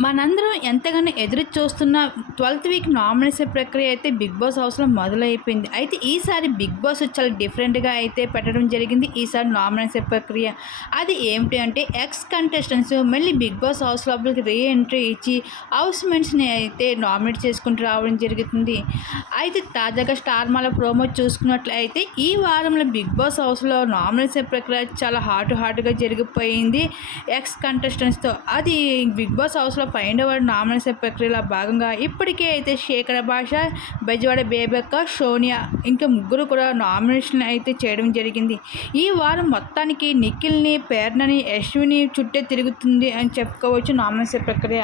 మనందరం ఎంతగానో ఎదురు చూస్తున్న ట్వెల్త్ వీక్ నామినేషన్ ప్రక్రియ అయితే బిగ్ బాస్ హౌస్లో మొదలైపోయింది. అయితే ఈసారి బిగ్ బాస్ చాలా డిఫరెంట్గా అయితే పెట్టడం జరిగింది. ఈసారి నామినేషన్ ప్రక్రియ అది ఏమిటి అంటే ఎక్స్ కంటెస్టెంట్స్ మళ్ళీ బిగ్ బాస్ హౌస్ లోపలికి రీ ఎంట్రీ ఇచ్చి హౌస్ మెన్స్ని అయితే నామినేట్ చేసుకుంటూ రావడం జరుగుతుంది. అయితే తాజాగా స్టార్ మాల ప్రోమో చూసుకున్నట్లయితే ఈ వారంలో బిగ్ బాస్ హౌస్లో నామినేషన్ ప్రక్రియ చాలా హాట్ హాట్గా జరిగిపోయింది. ఎక్స్ కంటెస్టెంట్స్తో అది బిగ్ బాస్ హౌస్లో పైన వాడు నామినేషన్ ప్రక్రియలో భాగంగా ఇప్పటికే అయితే శేఖర భాష బెజవాడ బేబక్క సోనియా ఇంకా ముగ్గురు కూడా నామినేషన్ అయితే చేయడం జరిగింది. ఈ వారం మొత్తానికి నిఖిల్ని పేర్నని యశ్విని చుట్టే తిరుగుతుంది అని చెప్పుకోవచ్చు నామినేషన్ ప్రక్రియ.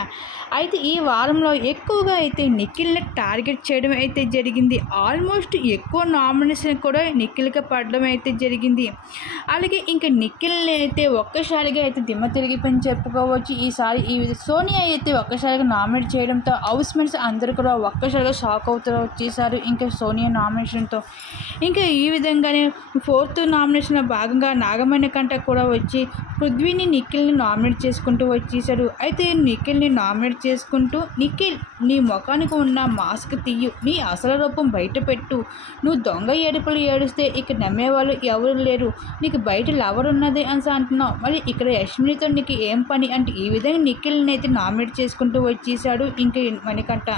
అయితే ఈ వారంలో ఎక్కువగా అయితే నిఖిల్ని టార్గెట్ చేయడం అయితే జరిగింది. ఆల్మోస్ట్ ఎక్కువ నామినేషన్ కూడా నిఖిల్కి పడడం అయితే జరిగింది. అలాగే ఇంకా నిఖిల్ని అయితే ఒక్కసారిగా అయితే దిమ్మ తిరిగిపోయి చెప్పుకోవచ్చు. ఈసారి ఈ సోనియా అయితే ఒక్కసారిగా నామినేట్ చేయడంతో హౌస్ మేట్స్ అందరూ కూడా ఒక్కసారిగా షాక్ అవుతారు. వచ్చేసారు. ఇంకా సోనియా నామినేషన్తో. ఇంకా ఈ విధంగానే ఫోర్త్ నామినేషన్లో భాగంగా నాగమణి కంట కూడా వచ్చి పృథ్వీని నిఖిల్ని నామినేట్ చేసుకుంటూ వచ్చేసాడు అయితే నిఖిల్ని నామినేట్ చేసుకుంటూ నిఖిల్ నీ ముఖానికి ఉన్న మాస్క్ తీయు. నీ అసలు రూపం బయట పెట్టు. నువ్వు దొంగ ఏడుపులు ఏడిస్తే ఇక నమ్మేవాళ్ళు ఎవరు లేరు. నీకు బయట లవర్ ఉన్నది అని అంటున్నావు. మరి ఇక్కడ యశ్మినితో నీకు ఏం పని? అంటే ఈ విధంగా నిఖిల్ని అయితే నామినేట్ చేసుకుంటూ వచ్చేసాడు ఇంక మణికంఠ